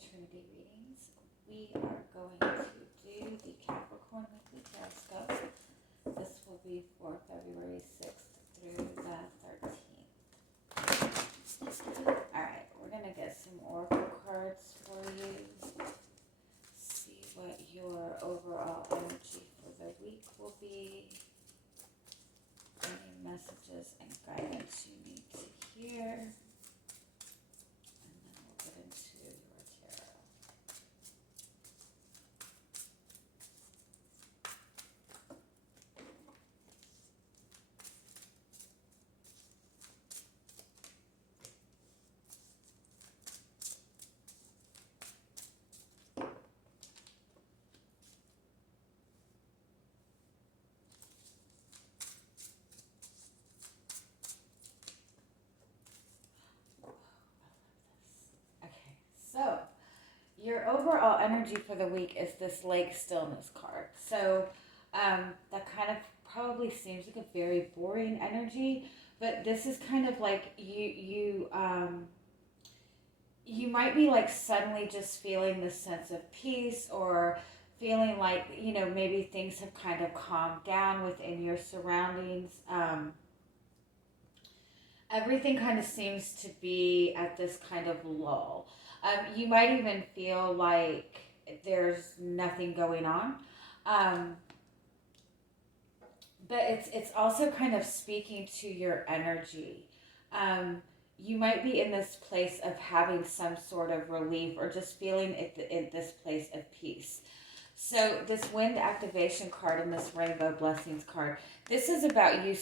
Trinity readings. We are going to do the Capricorn Weekly Tarotscope. This will be for February 6th through the 13th. Alright, we're going to get some oracle cards for you. See what your overall energy for the week will be. Any messages and guidance you need to hear. So, your overall energy for the week is this lake stillness card. So, that kind of probably seems like a very boring energy, but this is kind of like you might be like suddenly just feeling this sense of peace, or feeling like, maybe things have kind of calmed down within your surroundings. Everything kind of seems to be at this kind of lull. You might even feel like there's nothing going on. But it's also kind of speaking to your energy. You might be in this place of having some sort of relief, or just feeling in this place of peace. So this wind activation card and this rainbow blessings card, this is about you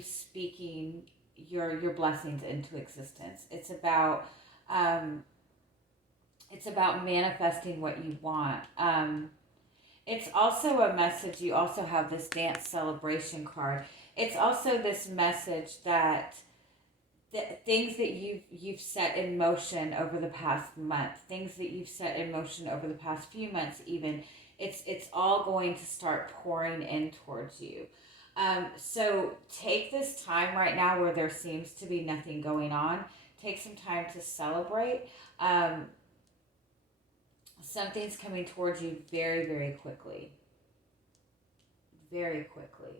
speaking your blessings into existence. It's about manifesting what you want. It's also a message. You also have this dance celebration card. It's also this message that things that you've set in motion over the past month, things that you've set in motion over the past few months, even, it's all going to start pouring in towards you. So take this time right now where there seems to be nothing going on. Take some time to celebrate. Something's coming towards you very, very quickly. Very quickly.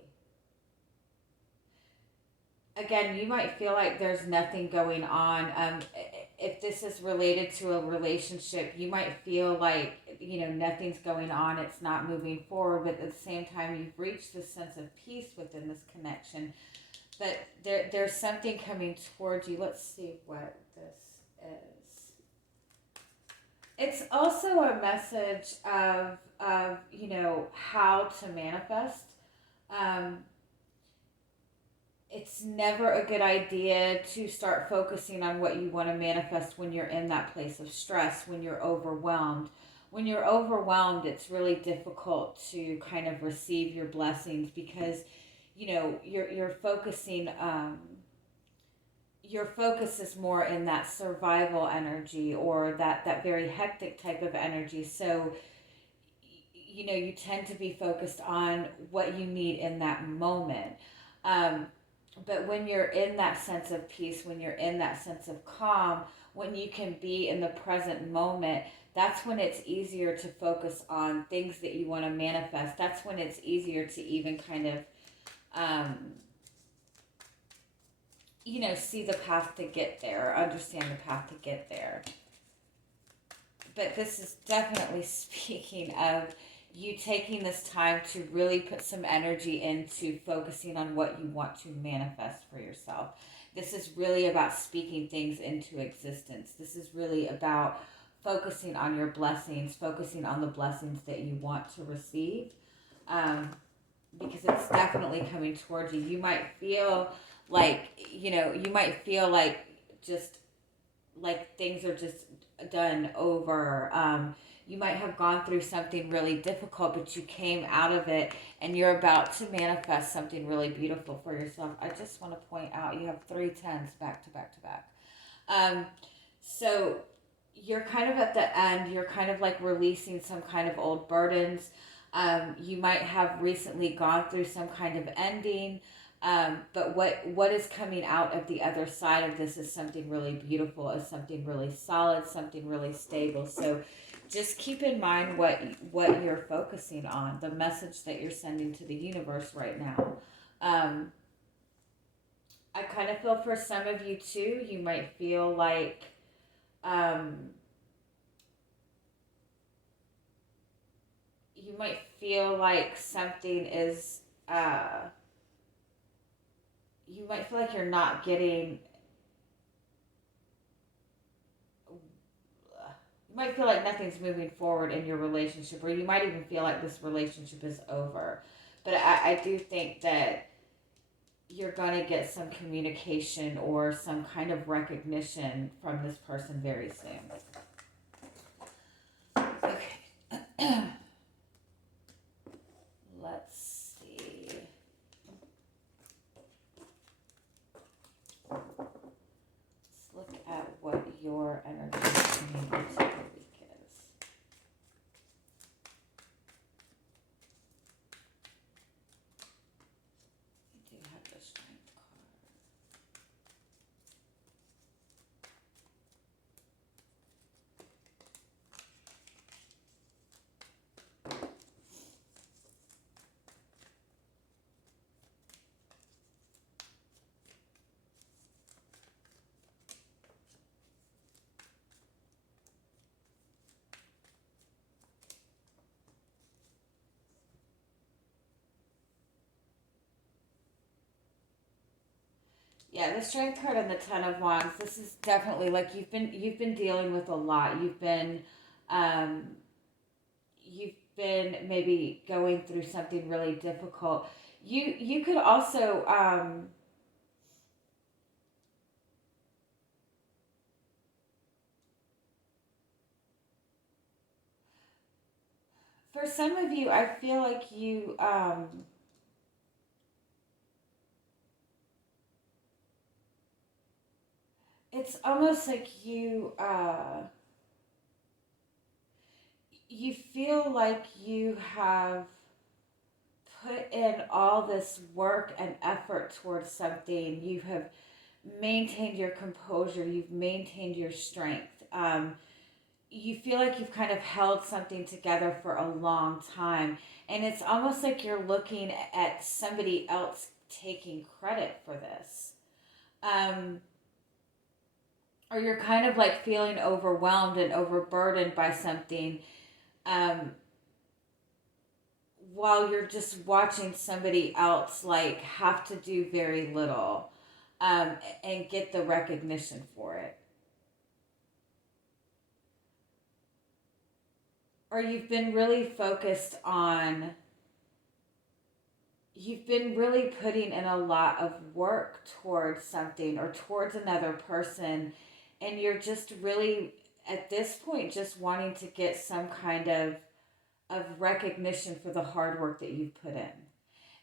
Again, you might feel like there's nothing going on. If this is related to a relationship, you might feel like, nothing's going on. It's not moving forward. But at the same time, you've reached this sense of peace within this connection. But there's something coming towards you. Let's see what this is. It's also a message of how to manifest. It's never a good idea to start focusing on what you want to manifest when you're in that place of stress, when you're overwhelmed. When you're overwhelmed, it's really difficult to kind of receive your blessings, because you're focusing, your focus is more in that survival energy, or that very hectic type of energy. So you tend to be focused on what you need in that moment. But when you're in that sense of peace, when you're in that sense of calm, when you can be in the present moment, that's when it's easier to focus on things that you want to manifest. That's when it's easier to even kind of, see the path to get there, understand the path to get there. But this is definitely speaking of you taking this time to really put some energy into focusing on what you want to manifest for yourself. This is really about speaking things into existence. This is really about focusing on your blessings, focusing on the blessings that you want to receive, because it's definitely coming towards you. You might feel like, just like things are just done over. You might have gone through something really difficult, but you came out of it and you're about to manifest something really beautiful for yourself. I just want to point out you have 3 10s back to back to back. So you're kind of at the end. You're kind of like releasing some kind of old burdens. You might have recently gone through some kind of ending. But what is coming out of the other side of this is something really beautiful, is something really solid, something really stable. So just keep in mind what you're focusing on, the message that you're sending to the universe right now. Um, I kind of feel for some of you too, you might feel like um, something is you might feel like you're not getting you might feel like nothing's moving forward in your relationship, or you might even feel like this relationship is over. But I do think that you're going to get some communication or some kind of recognition from this person very soon. Okay. Let's see. Let's look at what your energy coming into the week is. We do have the Strength card. Yeah, the Strength card and the Ten of Wands. This is definitely like you've been dealing with a lot. Um, you've been maybe going through something really difficult. You could also for some of you, I feel like it's almost like you feel like you have put in all this work and effort towards something. You have maintained your composure, you've maintained your strength. You feel like you've kind of held something together for a long time. And it's almost like you're looking at somebody else taking credit for this. Or you're kind of like feeling overwhelmed and overburdened by something. Um, while you're just watching somebody else like have to do very little and get the recognition for it. Or you've been really putting in a lot of work towards something or towards another person, and you're just really at this point just wanting to get some kind of recognition for the hard work that you've put in.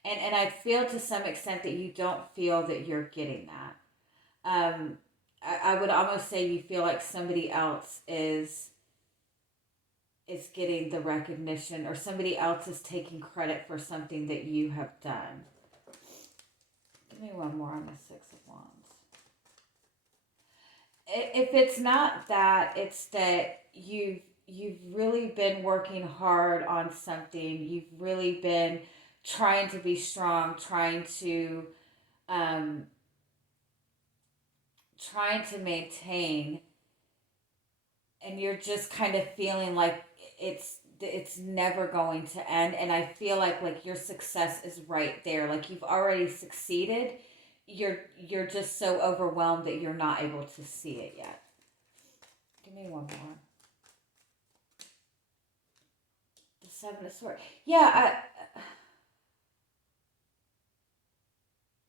And I feel to some extent that you don't feel that you're getting that. I would almost say you feel like somebody else is getting the recognition, or somebody else is taking credit for something that you have done. Give me one more on the Six of Wands. If it's not that, it's that you've really been working hard on something. You've really been trying to be strong, um, trying to maintain, and you're just kind of feeling like it's never going to end. And I feel like your success is right there, like you've already succeeded. You're just so overwhelmed that you're not able to see it yet. Give me one more. The Seven of Swords. Yeah,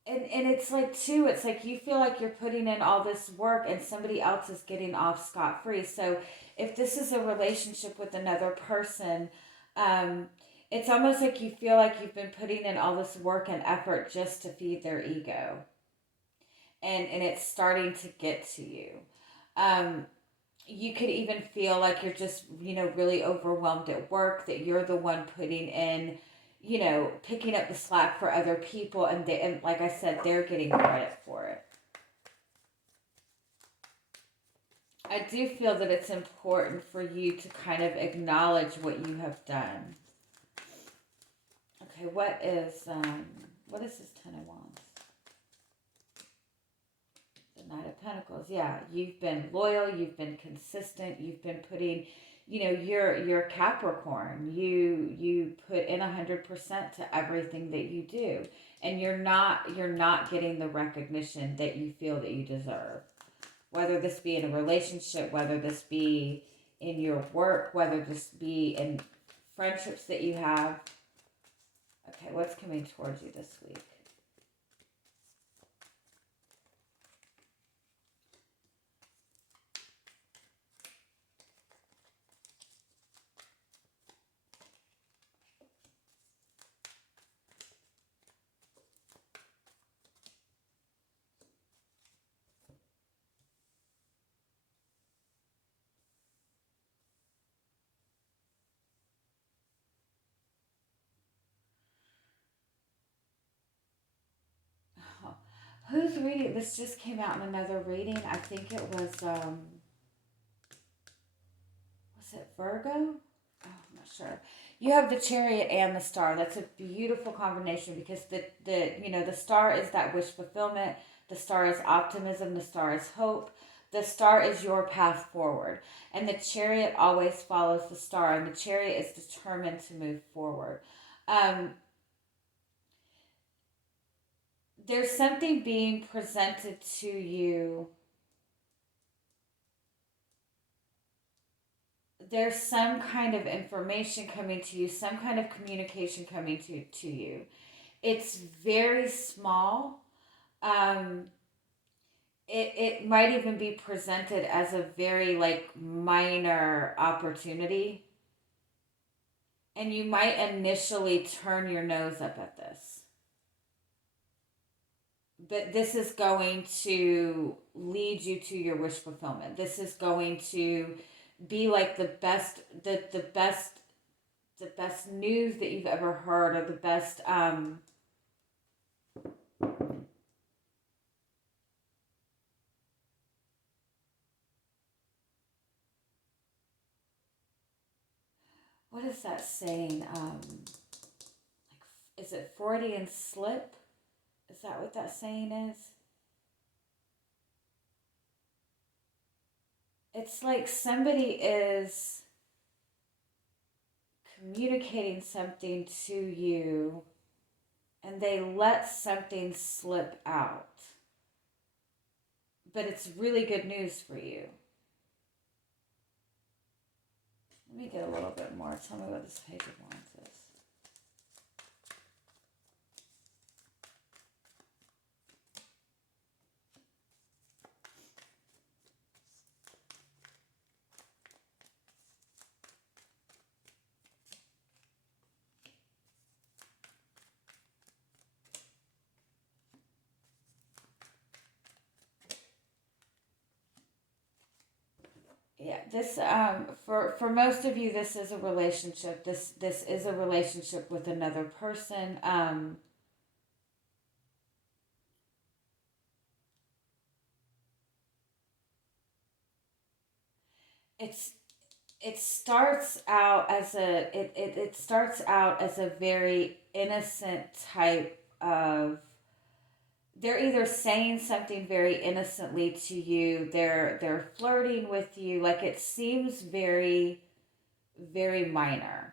and it's like too, it's like you feel like you're putting in all this work and somebody else is getting off scot-free. So if this is a relationship with another person, um, it's almost like you feel like you've been putting in all this work and effort just to feed their ego, and it's starting to get to you. um, you could even feel like you're just really overwhelmed at work, that you're the one putting in picking up the slack for other people, and like I said, they're getting credit for it. I do feel that it's important for you to kind of acknowledge what you have done. Okay, what is this Ten of Wands? The Knight of Pentacles. Yeah, you've been loyal, you've been consistent, you've been putting, you're Capricorn. You put in 100% to everything that you do, and you're not getting the recognition that you feel that you deserve. Whether this be in a relationship, whether this be in your work, whether this be in friendships that you have. Okay, what's coming towards you this week? Oh, who's reading? This just came out in another reading. I think it was it Virgo? Oh, I'm not sure. You have the Chariot and the Star. That's a beautiful combination because the Star is that wish fulfillment. The Star is optimism. The Star is hope. The Star is your path forward. And the Chariot always follows the Star, and the Chariot is determined to move forward. There's something being presented to you. There's some kind of information coming to you, some kind of communication coming to you. It's very small. It might even be presented as a very minor opportunity. And you might initially turn your nose up at this. But this is going to lead you to your wish fulfillment. This is going to be like the best news that you've ever heard, or the best what is that saying? Is it Freudian slip? Is that what that saying is? It's like somebody is communicating something to you and they let something slip out. But it's really good news for you. Let me get a little bit more. Tell me what this Page of Wands is. Yeah, this for most of you, this is a relationship. This is a relationship with another person. It's it starts out as it starts out as a very innocent type of, they're either saying something very innocently to you, they're flirting with you, like it seems very very minor,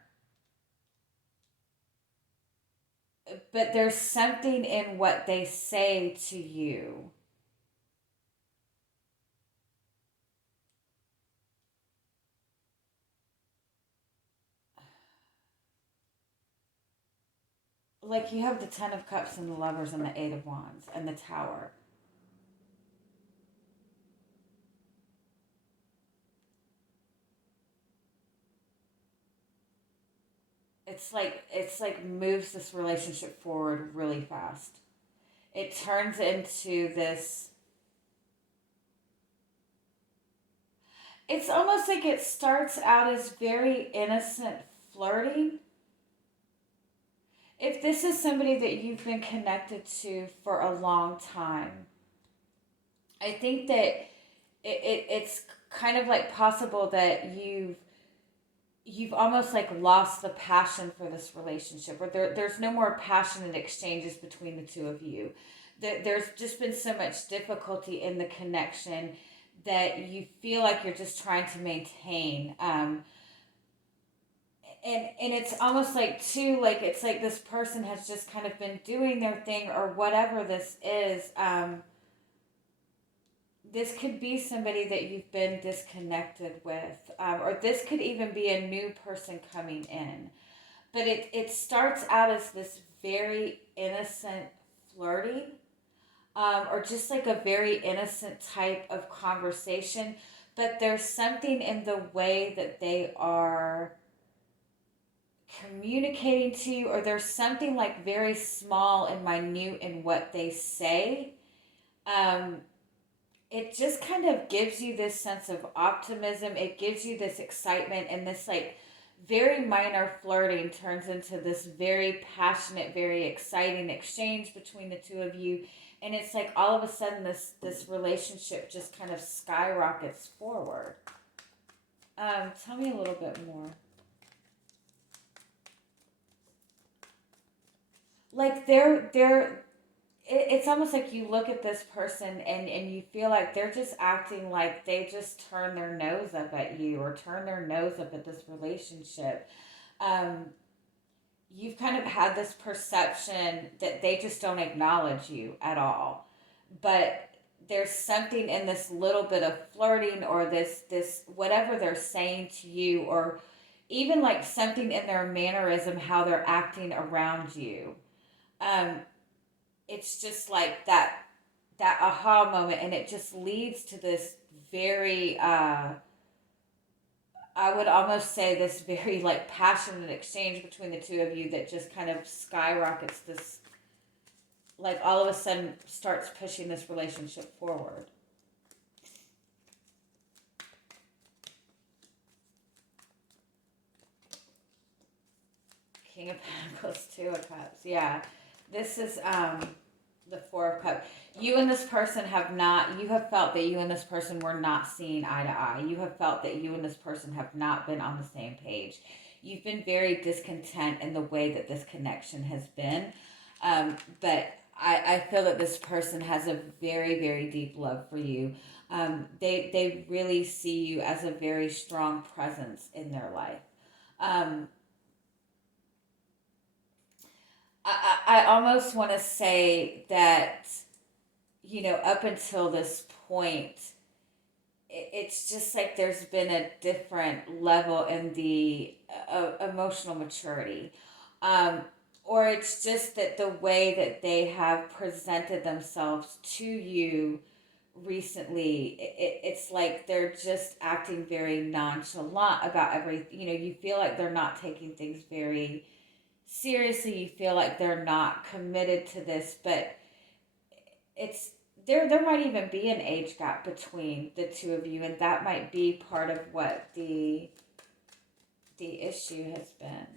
but there's something in what they say to you. Like you have the Ten of Cups and the Lovers and the Eight of Wands and the Tower. It's like moves this relationship forward really fast. It turns into this, it's almost like it starts out as very innocent flirting, if this is somebody that you've been connected to for a long time, I think that it's kind of like possible that you've almost like lost the passion for this relationship, or there's no more passionate exchanges between the two of you. There's just been so much difficulty in the connection that you feel like you're just trying to maintain. And it's almost like too, like it's like this person has just kind of been doing their thing or whatever this is. This could be somebody that you've been disconnected with, or this could even be a new person coming in. But it starts out as this very innocent flirting, or just like a very innocent type of conversation. But there's something in the way that they are communicating to you, or there's something like very small and minute in what they say. It just kind of gives you this sense of optimism. It gives you this excitement, and this like very minor flirting turns into this very passionate, very exciting exchange between the two of you. And it's like all of a sudden this relationship just kind of skyrockets forward. Tell me a little bit more. Like it's almost like you look at this person and you feel like they're just acting like they just turn their nose up at you, or turn their nose up at this relationship. You've kind of had this perception that they just don't acknowledge you at all. But there's something in this little bit of flirting, or this whatever they're saying to you, or even like something in their mannerism, how they're acting around you. Um, it's just like that aha moment, and it just leads to this very I would almost say this very like passionate exchange between the two of you that just kind of skyrockets this, like all of a sudden starts pushing this relationship forward. King of Pentacles, Two of Cups. Yeah. This is the Four of Cups. You and this person you have felt that you and this person were not seeing eye to eye. You have felt that you and this person have not been on the same page. You've been very discontent in the way that this connection has been. But I feel that this person has a very, very deep love for you. They really see you as a very strong presence in their life. I almost want to say that, up until this point, it's just like there's been a different level in the emotional maturity. Or it's just that the way that they have presented themselves to you recently, it's like they're just acting very nonchalant about everything. You feel like they're not taking things very seriously. You feel like they're not committed to this, but it's there might even be an age gap between the two of you, and that might be part of what the issue has been.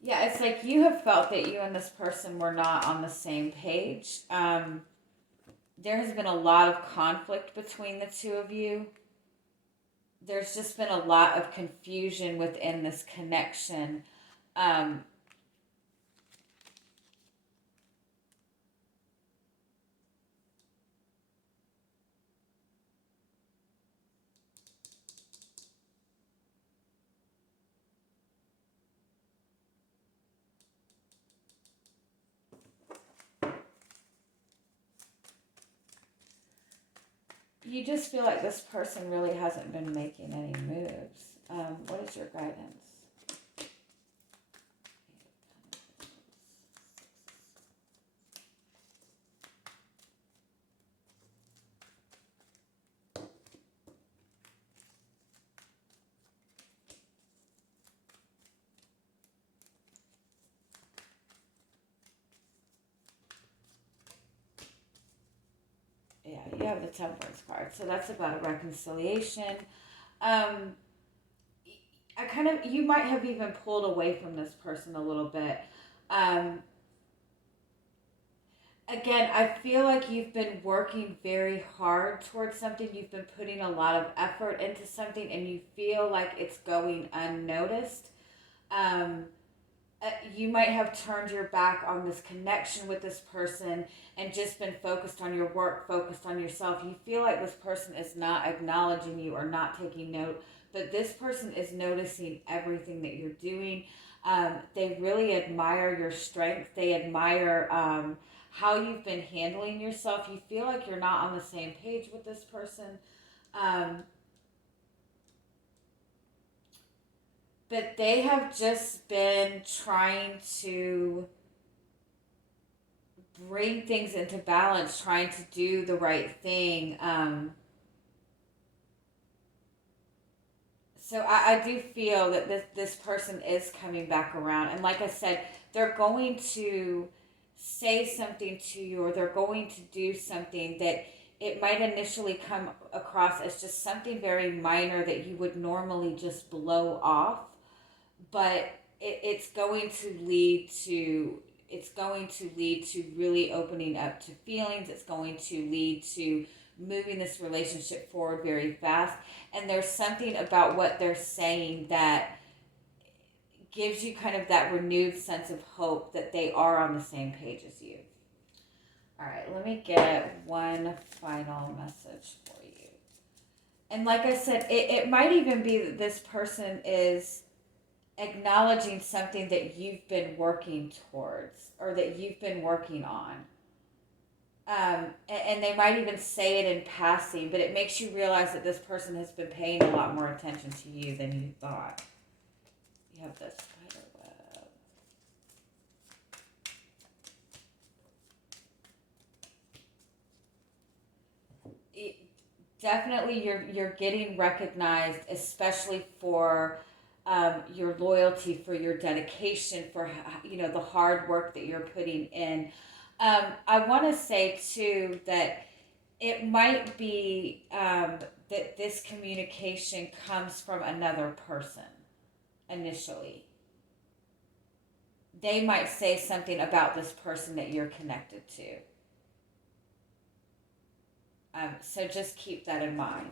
Yeah, it's like you have felt that you and this person were not on the same page. There has been a lot of conflict between the two of you. There's just been a lot of confusion within this connection. You just feel like this person really hasn't been making any moves. What is your guidance? Yeah, You have the Temperance card. So that's about a reconciliation. You might have even pulled away from this person a little bit. Um, Again, I feel like you've been working very hard towards something. You've been putting a lot of effort into something and you feel like it's going unnoticed. Um, you might have turned your back on this connection with this person and just been focused on your work, focused on yourself. You feel like this person is not acknowledging you or not taking note, but this person is noticing everything that you're doing. They really admire your strength. They admire how you've been handling yourself. You feel like you're not on the same page with this person. Um, but they have just been trying to bring things into balance, trying to do the right thing. So I do feel that this person is coming back around. And like I said, they're going to say something to you, or they're going to do something that it might initially come across as just something very minor that you would normally just blow off, but it's going to lead to really opening up to feelings. It's going to lead to moving this relationship forward very fast. And there's something about what they're saying that gives you kind of that renewed sense of hope that they are on the same page as you. All right, let me get one final message for you. And like I said, it might even be that this person is acknowledging something that you've been working towards or that you've been working on. And they might even say it in passing, but it makes you realize that this person has been paying a lot more attention to you than you thought. You have the spider web. Definitely you're getting recognized, especially for your loyalty, for your dedication, for the hard work that you're putting in. I want to say too that it might be that this communication comes from another person initially. They might say something about this person that you're connected to. So just keep that in mind.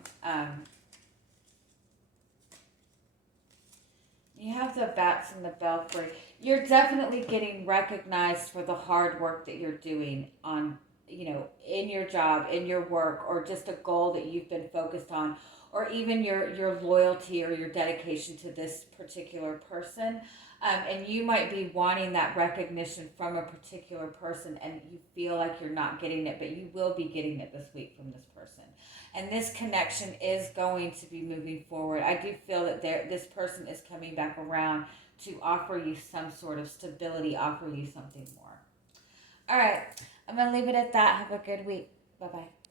You have the bats and the belfry. You're definitely getting recognized for the hard work that you're doing on, in your job, in your work, or just a goal that you've been focused on, or even your loyalty or your dedication to this particular person. And you might be wanting that recognition from a particular person and you feel like you're not getting it, but you will be getting it this week from this person. And this connection is going to be moving forward. I do feel that this person is coming back around to offer you some sort of stability, offer you something more. All right, I'm going to leave it at that. Have a good week. Bye-bye.